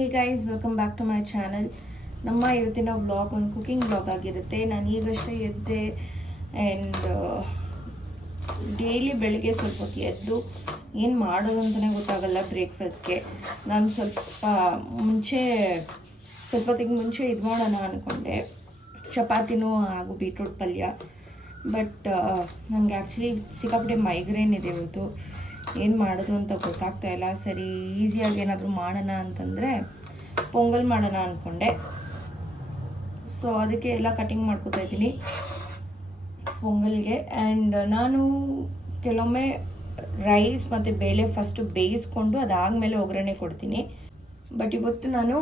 Hey guys welcome back to my channel ನಮ್ಮ ಇವತ್ತಿನ vlog ಒಂದು ಕುಕಿಂಗ್ ವ್ಲಾಗ್ ಆಗಿರುತ್ತೆ. ನಾನು ಈಗಷ್ಟೇ ಎದ್ದೆ ಆ್ಯಂಡ್ ಡೈಲಿ ಬೆಳಗ್ಗೆ ಸ್ವಲ್ಪ ಹೊತ್ತು ಎದ್ದು ಏನು ಮಾಡೋದು ಅಂತಲೇ ಗೊತ್ತಾಗಲ್ಲ ಬ್ರೇಕ್ಫಾಸ್ಟ್ಗೆ ನಾನು ಸ್ವಲ್ಪ ಮುಂಚೆ, ಸ್ವಲ್ಪ ಹೊತ್ತಿಗೆ ಮುಂಚೆ ಇದು ಮಾಡೋಣ ಅಂದ್ಕೊಂಡೆ ಚಪಾತಿನೂ ಹಾಗೂ ಬೀಟ್ರೂಟ್ ಪಲ್ಯ. ಬಟ್ ನನಗೆ ಆ್ಯಕ್ಚುಲಿ ಸಿಕ್ಕಾಪಟ್ಟೆ ಮೈಗ್ರೇನ್ ಇದೆ ಇವತ್ತು. ಏನು ಮಾಡೋದು ಅಂತ ಗೊತ್ತಾಗ್ತಾ ಇಲ್ಲ. ಸರಿ ಈಸಿಯಾಗಿ ಏನಾದರೂ ಮಾಡೋಣ ಅಂತಂದರೆ ಪೊಂಗಲ್ ಮಾಡೋಣ ಅಂದ್ಕೊಂಡೆ ಸೊ ಅದಕ್ಕೆ ಎಲ್ಲ ಕಟಿಂಗ್ ಮಾಡ್ಕೊತಾ ಇದ್ದೀನಿ ಪೊಂಗಲ್ಗೆ. ಆ್ಯಂಡ್ ನಾನು ಕೆಲವೊಮ್ಮೆ ರೈಸ್ ಮತ್ತು ಬೇಳೆ ಫಸ್ಟು ಬೇಯಿಸ್ಕೊಂಡು ಅದಾದಮೇಲೆ ಒಗ್ಗರಣೆ ಕೊಡ್ತೀನಿ. ಬಟ್ ಇವತ್ತು ನಾನು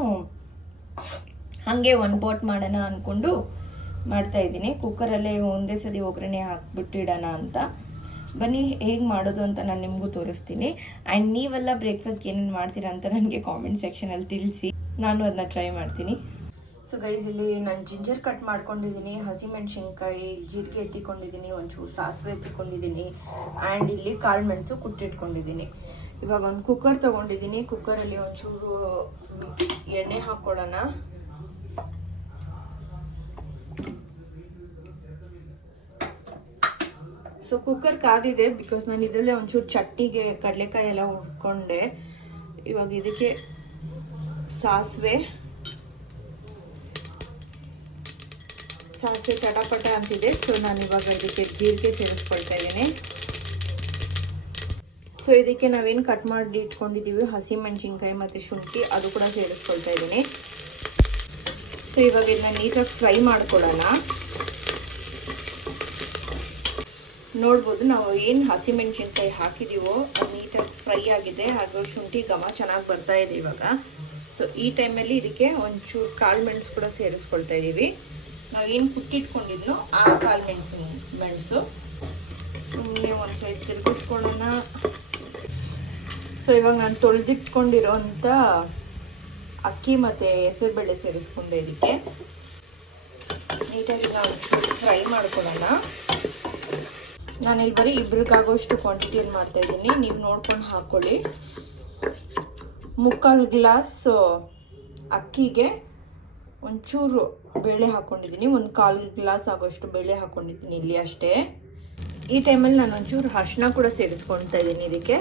ಹಾಗೆ ಒನ್ ಪಾಟ್ ಮಾಡೋಣ ಅಂದ್ಕೊಂಡು ಮಾಡ್ತಾ ಇದ್ದೀನಿ. ಕುಕ್ಕರಲ್ಲೇ ಒಂದೇ ಸತಿ ಒಗ್ಗರಣೆ ಹಾಕ್ಬಿಟ್ಟಿಡೋಣ ಅಂತ. ಬನ್ನಿ, ಹೇಗೆ ಮಾಡೋದು ಅಂತ ನಾನು ನಿಮಗೂ ತೋರಿಸ್ತೀನಿ. ಆ್ಯಂಡ್ ನೀವೆಲ್ಲ ಬ್ರೇಕ್ಫಾಸ್ಟ್ ಏನೇನು ಮಾಡ್ತೀರಾ ಅಂತ ನನಗೆ ಕಾಮೆಂಟ್ ಸೆಕ್ಷನಲ್ಲಿ ತಿಳಿಸಿ. ನಾನು ಅದನ್ನ ಟ್ರೈ ಮಾಡ್ತೀನಿ. ಸೊ ಗೈಸ್ ಇಲ್ಲಿ ನಾನು ಜಿಂಜರ್ ಕಟ್ ಮಾಡ್ಕೊಂಡಿದ್ದೀನಿ ಹಸಿಮೆಣಸಿನ್ಕಾಯಿ ಜೀರಿಗೆ ಎತ್ತಿಕೊಂಡಿದ್ದೀನಿ ಒಂಚೂರು ಸಾಸಿವೆ ಎತ್ತಿಕೊಂಡಿದ್ದೀನಿ ಆ್ಯಂಡ್ ಇಲ್ಲಿ ಕಾಳು ಮೆಣಸು ಕುಟ್ಟಿಟ್ಕೊಂಡಿದ್ದೀನಿ ಇವಾಗ ಒಂದು ಕುಕ್ಕರ್ ತೊಗೊಂಡಿದ್ದೀನಿ ಕುಕ್ಕರಲ್ಲಿ ಒಂಚೂರು ಎಣ್ಣೆ ಹಾಕ್ಕೊಳ್ಳೋಣ ಸೊ ಕುಕ್ಕರ್ ಕಾದಿದೆ ಬಿಕಾಸ್ ನಾನು ಇದರಲ್ಲೇ ಒಂಚೂರು ಚಟ್ನಿಗೆ ಕಡಲೆಕಾಯಿ ಎಲ್ಲ ಹುಡ್ಕೊಂಡೆ ಇವಾಗ ಇದಕ್ಕೆ ಸಾಸಿವೆ. ಸಾಸಿವೆ ಚಟಪಟ ಅಂತಿದೆ. ಸೊ ನಾನು ಇವಾಗ ಇದಕ್ಕೆ ಜೀರಿಗೆ ಸೇರಿಸ್ಕೊಳ್ತಾ ಇದ್ದೀನಿ. ಸೊ ಇದಕ್ಕೆ ನಾವೇನು ಕಟ್ ಮಾಡಿ ಇಟ್ಕೊಂಡಿದ್ದೀವಿ ಹಸಿ ಮೆಣಸಿನ್ಕಾಯಿ ಮತ್ತು ಶುಂಠಿ ಅದು ಕೂಡ ಸೇರಿಸ್ಕೊಳ್ತಾ ಇದ್ದೀನಿ. ಸೊ ಇವಾಗ ಇದನ್ನ ನೀಟಾಗಿ ಫ್ರೈ ಮಾಡ್ಕೊಳ್ಳೋಣ ನೋಡ್ಬೋದು. ನಾವು ಏನು ಹಸಿಮೆಣಸಿನ್ಕಾಯಿ ಹಾಕಿದ್ದೀವೋ ಅದು ನೀಟಾಗಿ ಫ್ರೈ ಆಗಿದೆ. ಹಾಗೂ ಶುಂಠಿ ಘಮ ಚೆನ್ನಾಗಿ ಬರ್ತಾ ಇದೆ ಇವಾಗ. ಸೊ ಈ ಟೈಮಲ್ಲಿ ಇದಕ್ಕೆ ಒಂಚೂರು ಕಾಳು ಮೆಣಸು ಕೂಡ ಸೇರಿಸ್ಕೊಳ್ತಾ ಇದ್ದೀವಿ ನಾವೇನು ಕುಟ್ಟಿಟ್ಕೊಂಡಿದ್ನೋ ಆ ಕಾಳು ಮೆಣಸು ಮೆಣಸು. ಸುಮ್ಮನೆ ಒಂದು ಸೈಡ್ ತಿರುಗಿಸ್ಕೊಳ್ಳೋಣ. ಸೊ ಇವಾಗ ನಾನು ತೊಳೆದಿಟ್ಕೊಂಡಿರೋಂಥ ಅಕ್ಕಿ ಮತ್ತು ಹೆಸರುಬೇಳೆ ಸೇರಿಸ್ಕೊಂಡೆ ಇದಕ್ಕೆ. ನೀಟಾಗಿ ನಾವು ಫ್ರೈ ಮಾಡ್ಕೊಳ್ಳೋಣ. ನಾನಿಲ್ಲಿ ಬರೀ ಇಬ್ರಿಗಾಗೋಷ್ಟು ಕ್ವಾಂಟಿಟಿಯಲ್ಲಿ ಮಾಡ್ತಾ ಇದ್ದೀನಿ. ನೀವು ನೋಡ್ಕೊಂಡು ಹಾಕ್ಕೊಳ್ಳಿ ಮುಕ್ಕಾಲು ಗ್ಲಾಸ್ ಅಕ್ಕಿಗೆ ಒಂಚೂರು ಬೇಳೆ ಹಾಕ್ಕೊಂಡಿದ್ದೀನಿ ಒಂದು ಕಾಲು ಗ್ಲಾಸ್ ಆಗೋಷ್ಟು ಬೇಳೆ ಹಾಕ್ಕೊಂಡಿದ್ದೀನಿ ಇಲ್ಲಿ ಅಷ್ಟೇ. ಈ ಟೈಮಲ್ಲಿ ನಾನು ಒಂಚೂರು ಅರ್ಶಿನ ಕೂಡ ಸೇರಿಸ್ಕೊಳ್ತಾ ಇದ್ದೀನಿ ಇದಕ್ಕೆ.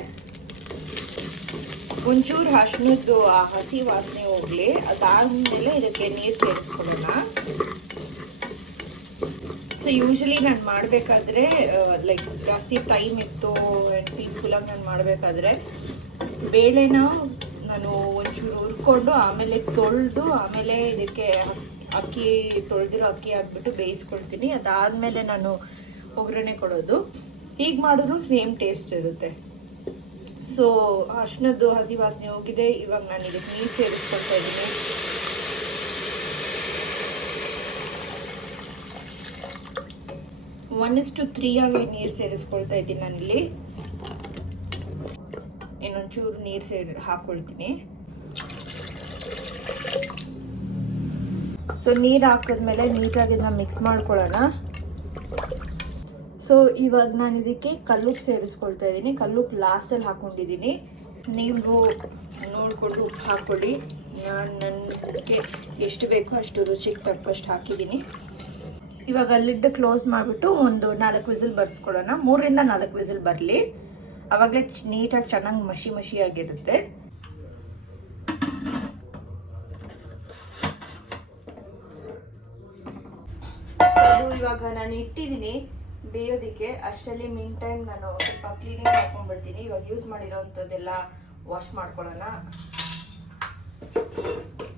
ಒಂಚೂರು ಅರ್ಶಿನದ್ದು, ಆ ಹಸಿ ವಾಸನೆ ಹೋಗಲಿ. ಅದಾದಮೇಲೆ ಇದಕ್ಕೆ ನೀರು ಸೇರಿಸ್ಕೊಳ್ಳೋಣ. ಸೊ ಯೂಶಲಿ ನಾನು ಮಾಡಬೇಕಾದ್ರೆ ಲೈಕ್ ಜಾಸ್ತಿ ಟೈಮ್ ಇತ್ತು ಆ್ಯಂಡ್ ಪೀಸ್ಫುಲ್ಲಾಗಿ ನಾನು ಮಾಡಬೇಕಾದ್ರೆ, ಬೇಳೆನ ನಾನು ಒಂಚೂರು ಹುರ್ಕೊಂಡು ಆಮೇಲೆ ತೊಳೆದು, ಆಮೇಲೆ ಇದಕ್ಕೆ ಅಕ್ಕಿ ತೊಳೆದಿರೋ ಅಕ್ಕಿ ಹಾಕ್ಬಿಟ್ಟು ಬೇಯಿಸ್ಕೊಳ್ತೀನಿ. ಅದಾದಮೇಲೆ ನಾನು ಒಗ್ಗರಣೆ ಕೊಡೋದು. ಹೀಗೆ ಮಾಡಿದ್ರು ಸೇಮ್ ಟೇಸ್ಟ್ ಇರುತ್ತೆ. ಸೊ ಅರ್ಶಿನದ್ದು ಹಸಿ ವಾಸನೆ ಹೋಗಿದೆ. ಇವಾಗ ನಾನು ಇದಕ್ಕೆ ನೀರು ಸೇರಿಸ್ಕೊಳ್ತಾ ಇದ್ದೀನಿ. ಒನ್ ಇಸ್ಟು ತ್ರೀ ಆಗಿ ನೀರು ಸೇರಿಸ್ಕೊಳ್ತಾ ಇದ್ದೀನಿ ನಾನಿಲ್ಲಿ. ಇನ್ನೊಂಚೂರು ನೀರು ಸೇರಿ ಹಾಕೊಳ್ತೀನಿ. ಸೊ ನೀರು ಹಾಕಿದ್ಮೇಲೆ ನೀಟಾಗಿ ಇದನ್ನ ಮಿಕ್ಸ್ ಮಾಡ್ಕೊಳ್ಳೋಣ. ಸೊ ಇವಾಗ ನಾನು ಇದಕ್ಕೆ ಕಲ್ಲುಪ್ಪು ಸೇರಿಸ್ಕೊಳ್ತಾ ಇದ್ದೀನಿ. ಕಲ್ಲುಪ್ಪು ಲಾಸ್ಟಲ್ಲಿ ಹಾಕ್ಕೊಂಡಿದ್ದೀನಿ ನೀವು ನೋಡಿಕೊಂಡು ಉಪ್ಪು ಹಾಕ್ಕೊಳ್ಳಿ ನಾನು ನನಗೆ ಎಷ್ಟು ಬೇಕೋ ಅಷ್ಟು ರುಚಿಗೆ ತಕ್ಕಷ್ಟು ಹಾಕಿದ್ದೀನಿ. ಇವಾಗ ಲಿಡ್ ಕ್ಲೋಸ್ ಮಾಡಿಬಿಟ್ಟು ಒಂದು ನಾಲ್ಕು ವಿಸಿಲ್ ಬರ್ಸ್ಕೊಳ್ಳೋಣ. ಮೂರಿಂದ ನಾಲ್ಕು ವಿಸಿಲ್ ಬರಲಿ. ಅವಾಗಲೇ ನೀಟಾಗಿ ಚೆನ್ನಾಗಿ ಮಸಿ ಮಸಿಯಾಗಿರುತ್ತೆ ಇವಾಗ ನಾನು ಇಟ್ಟಿದ್ದೀನಿ ಬೇಯೋದಕ್ಕೆ. ಅಷ್ಟರಲ್ಲಿ ಮೀನ್ ಟೈಮ್ ನಾನು ಸ್ವಲ್ಪ ಕ್ಲೀನಿಂಗ್ ಮಾಡ್ಕೊಂಡ್ಬಿಡ್ತೀನಿ. ಇವಾಗ ಯೂಸ್ ಮಾಡಿರೋವಂಥದ್ದೆಲ್ಲ ವಾಶ್ ಮಾಡ್ಕೊಳ್ಳೋಣ.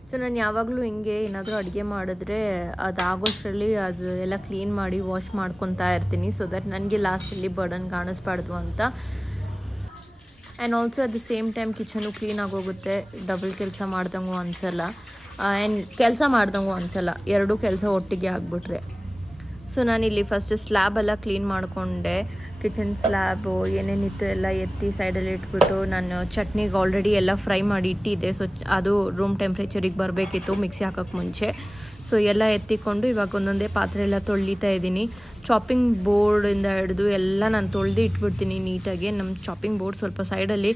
ಸೊ ನಾನು ಯಾವಾಗಲೂ ಹಿಂಗೆ ಏನಾದರೂ ಅಡುಗೆ ಮಾಡಿದ್ರೆ ಅದು ಆಗೋಷ್ಟರಲ್ಲಿ ಅದು ಎಲ್ಲ ಕ್ಲೀನ್ ಮಾಡಿ ವಾಶ್ ಮಾಡ್ಕೊತಾ ಇರ್ತೀನಿ. ಸೊ ದಟ್ ನನಗೆ ಲಾಸ್ಟಲ್ಲಿ ಬರ್ಡನ್ ಕಾಣಿಸ್ಬಾರ್ದು ಅಂತ. And also at the same time kitchen clean ಆಗೋಗುತ್ತೆ. ಡಬಲ್ ಕೆಲಸ ಮಾಡ್ದಂಗೂ ಅನಿಸಲ್ಲ. ಆ್ಯಂಡ್ ಕೆಲಸ ಮಾಡ್ದಂಗೂ ಅನ್ಸಲ್ಲ. ಎರಡೂ ಕೆಲಸ ಒಟ್ಟಿಗೆ ಆಗಿಬಿಟ್ರೆ. ಸೊ ನಾನಿಲ್ಲಿ ಫಸ್ಟ್ ಸ್ಲ್ಯಾಬ್ ಎಲ್ಲ ಕ್ಲೀನ್ ಮಾಡಿಕೊಂಡೆ. ಕಿಚನ್ ಸ್ಲ್ಯಾಬು ಏನೇನಿತ್ತು ಎಲ್ಲ ಎತ್ತಿ ಸೈಡಲ್ಲಿ ಇಟ್ಬಿಟ್ಟು ನಾನು ಚಟ್ನಿಗೆ ಆಲ್ರೆಡಿ ಎಲ್ಲ ಫ್ರೈ ಮಾಡಿ ಇಟ್ಟಿದ್ದೆ. ಸೊ ಅದು ರೂಮ್ ಟೆಂಪ್ರೇಚರಿಗೆ ಬರಬೇಕಿತ್ತು ಮಿಕ್ಸಿ ಹಾಕೋಕ್ಕೆ ಮುಂಚೆ. ಸೊ ಎಲ್ಲ ಎತ್ತಿಕೊಂಡು ಇವಾಗ ಒಂದೊಂದೇ ಪಾತ್ರೆ ಎಲ್ಲ ತೊಳಿತಾ ಇದ್ದೀನಿ. ಚಾಪಿಂಗ್ ಬೋರ್ಡಿಂದ ಹಿಡಿದು ಎಲ್ಲ ನಾನು ತೊಳೆದು ಇಟ್ಬಿಡ್ತೀನಿ ನೀಟಾಗಿ. ನಮ್ಮ ಚಾಪಿಂಗ್ ಬೋರ್ಡ್ ಸ್ವಲ್ಪ ಸೈಡಲ್ಲಿ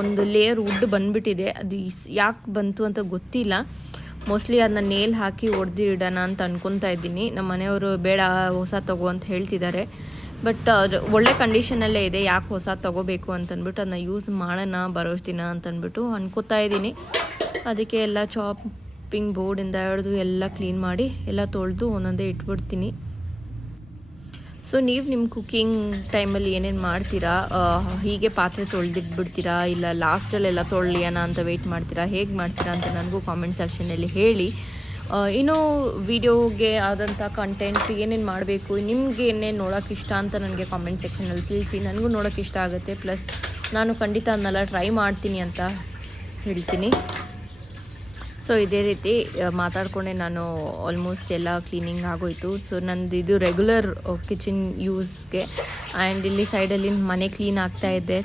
ಒಂದು ಲೇಯರ್ ವುಡ್ ಬಂದುಬಿಟ್ಟಿದೆ. ಅದು ಯಾಕೆ ಬಂತು ಅಂತ ಗೊತ್ತಿಲ್ಲ. ಮೋಸ್ಟ್ಲಿ ಅದನ್ನ ನೇಲ್ ಹಾಕಿ ಒಡೆದು ಇಡೋಣ ಅಂತ ಅನ್ಕೊತಾ ಇದ್ದೀನಿ. ನಮ್ಮ ಮನೆಯವರು ಬೇಡ ಹೊಸ ತಗೋ ಅಂತ ಹೇಳ್ತಿದ್ದಾರೆ. ಬಟ್ ಒಳ್ಳೆ ಕಂಡೀಷನಲ್ಲೇ ಇದೆ, ಯಾಕೆ ಹೊಸ ತಗೋಬೇಕು ಅಂತಂದ್ಬಿಟ್ಟು ಅದನ್ನ ಯೂಸ್ ಮಾಡೋಣ ಬರೋ ದಿನ ಅಂತಂದ್ಬಿಟ್ಟು ಅನ್ಕೋತಾ ಇದ್ದೀನಿ. ಅದಕ್ಕೆ ಎಲ್ಲ ಚಾಪಿಂಗ್ ಬೋರ್ಡಿಂದ ಹಿಡಿದು ಎಲ್ಲ ಕ್ಲೀನ್ ಮಾಡಿ ಎಲ್ಲ ತೊಳೆದು ಒಂದೊಂದೇ ಇಟ್ಬಿಡ್ತೀನಿ. ಸೊ ನೀವು ನಿಮ್ಮ ಕುಕ್ಕಿಂಗ್ ಟೈಮಲ್ಲಿ ಏನೇನು ಮಾಡ್ತೀರಾ? ಹೀಗೆ ಪಾತ್ರೆ ತೊಳೆದಿಟ್ಬಿಡ್ತೀರಾ? ಇಲ್ಲ ಲಾಸ್ಟಲ್ಲೆಲ್ಲ ತೊಳೆಯೋಣ ಅಂತ ವೆಯ್ಟ್ ಮಾಡ್ತೀರಾ? ಹೇಗೆ ಮಾಡ್ತೀರಾ ಅಂತ ನನಗೂ ಕಾಮೆಂಟ್ ಸೆಕ್ಷನಲ್ಲಿ ಹೇಳಿ. ಇನ್ನೂ ವಿಡಿಯೋಗೆ ಆದಂಥ ಕಂಟೆಂಟ್ ಏನೇನು ಮಾಡಬೇಕು, ನಿಮಗೆ ಏನೇನು ನೋಡೋಕೆ ಇಷ್ಟ ಅಂತ ನನಗೆ ಕಾಮೆಂಟ್ ಸೆಕ್ಷನಲ್ಲಿ ತಿಳಿಸಿ. ನನಗೂ ನೋಡೋಕೆ ಇಷ್ಟ ಆಗುತ್ತೆ. ಪ್ಲಸ್ ನಾನು ಖಂಡಿತ ಅದನ್ನೆಲ್ಲ ಟ್ರೈ ಮಾಡ್ತೀನಿ ಅಂತ ಹೇಳ್ತೀನಿ. ಸೊ ಇದೇ ರೀತಿ ಮಾತಾಡ್ಕೊಂಡೆ ನಾನು ಆಲ್ಮೋಸ್ಟ್ ಎಲ್ಲ ಕ್ಲೀನಿಂಗ್ ಆಗೋಯ್ತು. ಸೊ ನಂದು ಇದು ರೆಗ್ಯುಲರ್ ಕಿಚನ್ ಯೂಸ್ಗೆ ಆ್ಯಂಡ್ ಇಲ್ಲಿ ಸೈಡಲ್ಲಿ ಮನೆ ಕ್ಲೀನ್ ಆಗ್ತಾ ಇದೆ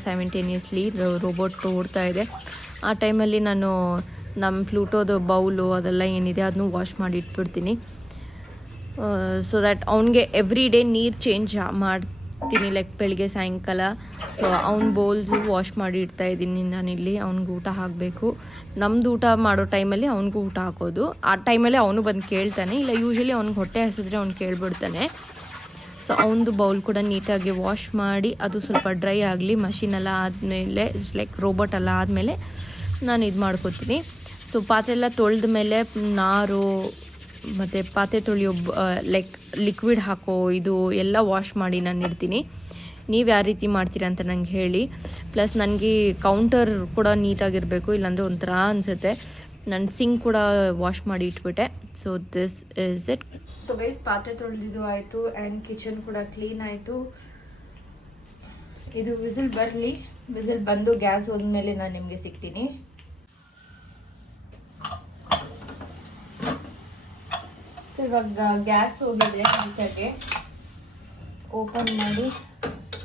ರೋಬೋಟ್ ಓಡ್ತಾ ಇದೆ. ಆ ಟೈಮಲ್ಲಿ ನಾನು ನಮ್ಮ ಪ್ಲೂಟೋದು ಬೌಲು ಅದೆಲ್ಲ ಏನಿದೆ ಅದನ್ನು ವಾಶ್ ಮಾಡಿ ಇಟ್ಬಿಡ್ತೀನಿ ಸೊ ದ್ಯಾಟ್ ಅವನಿಗೆ ಎವ್ರಿ ಡೇ ನೀರು ಚೇಂಜ್ ಮಾಡ್ತೀನಿ ಲೈಕ್ ಬೆಳಿಗ್ಗೆ, ಸಾಯಂಕಾಲ. ಸೊ ಅವ್ನ ಬೌಲ್ಸು ವಾಶ್ ಮಾಡಿ ಇಡ್ತಾ ಇದ್ದೀನಿ ನಾನಿಲ್ಲಿ, ಅವ್ನಿಗೆ ಊಟ ಹಾಕಬೇಕು. ನಮ್ದು ಊಟ ಮಾಡೋ ಟೈಮಲ್ಲಿ ಅವ್ನಿಗೂ ಊಟ ಹಾಕೋದು. ಆ ಟೈಮಲ್ಲಿ ಅವನು ಬಂದು ಕೇಳ್ತಾನೆ, ಇಲ್ಲ ಯೂಶ್ವಲಿ ಅವ್ನಿಗೆ ಹೊಟ್ಟೆ ಹಸಿದ್ರೆ ಅವ್ನು ಕೇಳ್ಬಿಡ್ತಾನೆ. ಸೊ ಅವನದು ಬೌಲ್ ಕೂಡ ನೀಟಾಗಿ ವಾಶ್ ಮಾಡಿ, ಅದು ಸ್ವಲ್ಪ ಡ್ರೈ ಆಗಲಿ ಮಷಿನೆಲ್ಲ ಆದಮೇಲೆ ಲೈಕ್ ರೋಬೋಟ್ ಎಲ್ಲ ಆದಮೇಲೆ ನಾನು ಇದು ಮಾಡ್ಕೋತೀನಿ ಸೊ ಪಾತ್ರೆ ಎಲ್ಲ ತೊಳೆದ ಮೇಲೆ ನಾರು ಮತ್ತು ಪಾತ್ರೆ ತೊಳೆಯೋ ಲೈಕ್ ಲಿಕ್ವಿಡ್ ಹಾಕೋ ಇದು ಎಲ್ಲ ವಾಶ್ ಮಾಡಿ ನಾನು ಇಡ್ತೀನಿ ನೀವು ಯಾವ ರೀತಿ ಮಾಡ್ತೀರಾ ಅಂತ ನಂಗೆ ಹೇಳಿ ಪ್ಲಸ್ ನನಗೆ ಕೌಂಟರ್ ಕೂಡ ನೀಟಾಗಿರಬೇಕು ಇಲ್ಲಾಂದರೆ ಒಂಥರ ಅನಿಸುತ್ತೆ ನನ್ನ ಸಿಂಕ್ ಕೂಡ ವಾಶ್ ಮಾಡಿ ಇಟ್ಬಿಟ್ಟೆ so this is it so guys ಪಾತ್ರೆ ತೊಳೆದಿದ್ದು ಆಯಿತು ಆ್ಯಂಡ್ ಕಿಚನ್ ಕೂಡ ಕ್ಲೀನ್ ಆಯಿತು ಇದು ವಿಸಿಲ್ ಬರಲಿ ವಿಸಿಲ್ ಬಂದು ಗ್ಯಾಸ್ ಹೋದ್ಮೇಲೆ ನಾನು ನಿಮಗೆ ಸಿಗ್ತೀನಿ ಸೊ, ಇವಾಗ ಗ್ಯಾಸ್ ಹೋಗಿದೆ ನೀಟಾಗಿ ಓಪನ್ ಮಾಡಿ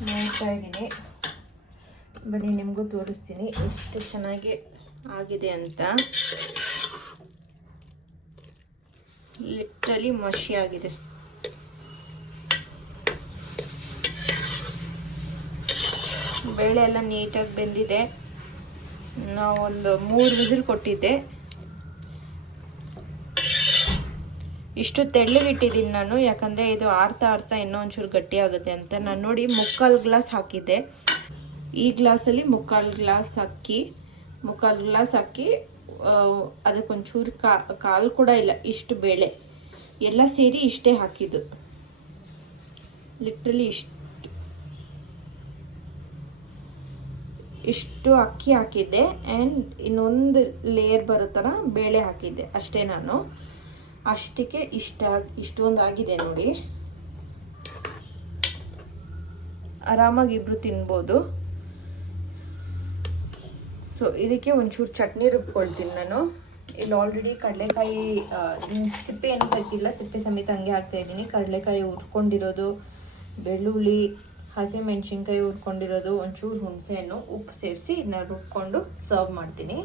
ನೋಡ್ತಾ ಇದ್ದೀನಿ. ಬನ್ನಿ, ನಿಮಗೂ ತೋರಿಸ್ತೀನಿ ಎಷ್ಟು ಚೆನ್ನಾಗಿ ಆಗಿದೆ ಅಂತ. ಲಿಟ್ರಲಿ ಮಷಿ ಆಗಿದೆ. ಬೇಳೆ ಎಲ್ಲ ನೀಟಾಗಿ ಬೆಂದಿದೆ. ನಾವೊಂದು ಮೂರು ವಿಸಿಲ್ ಕೊಟ್ಟಿದ್ದೆ. ಇಷ್ಟು ತೆಳ್ಳಗಿಟ್ಟಿದ್ದೀನಿ ನಾನು, ಯಾಕಂದರೆ ಇದು ಆರ್ತಾ ಆರ್ತಾ ಇನ್ನೂ ಒಂಚೂರು ಗಟ್ಟಿ ಆಗುತ್ತೆ ಅಂತ. ನಾನು ನೋಡಿ ಮುಕ್ಕಾಲು ಗ್ಲಾಸ್ ಹಾಕಿದ್ದೆ. ಈ ಗ್ಲಾಸಲ್ಲಿ ಮುಕ್ಕಾಲು ಗ್ಲಾಸ್ ಅಕ್ಕಿ ಮುಕ್ಕಾಲು ಗ್ಲಾಸ್ ಅಕ್ಕಿ ಅದಕ್ಕೊಂಚೂರು ಕಾ, ಕಾಲು ಕೂಡ ಇಲ್ಲ, ಇಷ್ಟು ಬೇಳೆ. ಎಲ್ಲ ಸೇರಿ ಇಷ್ಟೇ ಹಾಕಿದ್ದು. ಲಿಟ್ರಲಿ ಇಷ್ಟು ಇಷ್ಟು ಅಕ್ಕಿ ಹಾಕಿದ್ದೆ. ಆ್ಯಂಡ್ ಇನ್ನೊಂದು ಲೇಯರ್ ಥರ ಬೇಳೆ ಹಾಕಿದ್ದೆ. ಅಷ್ಟೇ ನಾನು. ಅಷ್ಟಕ್ಕೆ ಇಷ್ಟ ಇಷ್ಟೊಂದು ಆಗಿದೆ ನೋಡಿ. ಆರಾಮಾಗಿ ಇಬ್ರು ತಿನ್ಬೋದು. ಸೊ ಇದಕ್ಕೆ ಒಂಚೂರು ಚಟ್ನಿ ರುಬ್ಕೊಳ್ತೀನಿ ನಾನು. ಇಲ್ಲಿ ಆಲ್ರೆಡಿ ಕಡಲೆಕಾಯಿ ಸಿಪ್ಪೆ ಏನು ತೆಗ್ದಿಲ್ಲ ಸಿಪ್ಪೆ ಸಮೇತ ಹಂಗೆ ಹಾಕ್ತಾ ಇದ್ದೀನಿ. ಕಡಲೆಕಾಯಿ ಹುರ್ಕೊಂಡಿರೋದು, ಬೆಳ್ಳುಳ್ಳಿ ಹಸಿಮೆಣಸಿನ್ಕಾಯಿ ಹುರ್ಕೊಂಡಿರೋದು, ಒಂಚೂರು ಹುಣಸೆಹಣ್ಣು, ಉಪ್ಪು ಸೇರಿಸಿ ಇದನ್ನ ರುಬ್ಕೊಂಡು ಸರ್ವ್ ಮಾಡ್ತೀನಿ.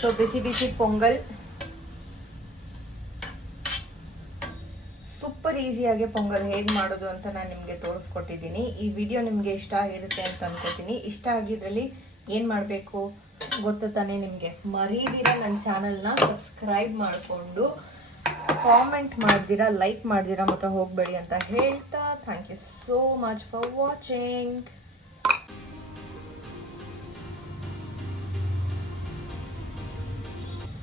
ಸೊ ಬಿಸಿ ಬಿಸಿ ಪೊಂಗಲ್ ಸೂಪರ್ ಈಸಿಯಾಗಿ ಪೊಂಗಲ್ ಹೇಗೆ ಮಾಡೋದು ಅಂತ ನಾನು ನಿಮಗೆ ತೋರಿಸ್ಕೊಟ್ಟಿದ್ದೀನಿ. ಈ ವಿಡಿಯೋ ನಿಮಗೆ ಇಷ್ಟ ಆಗಿರುತ್ತೆ ಅಂತ ಅನ್ಕೋತೀನಿ. ಇಷ್ಟ ಆಗಿದ್ರಲ್ಲಿ ಏನು ಮಾಡಬೇಕು ಗೊತ್ತ ತಾನೇ ನಿಮಗೆ? ಮರೀದಿರ ನನ್ನ ಚಾನಲ್ನ ಸಬ್ಸ್ಕ್ರೈಬ್ ಮಾಡಿಕೊಂಡು ಕಾಮೆಂಟ್ ಮಾಡ್ದಿರಾ ಲೈಕ್ ಮಾಡ್ದಿರಾ ಮಾತ್ರ ಹೋಗಬೇಡಿ ಅಂತ ಹೇಳ್ತಾ thank you so much for watching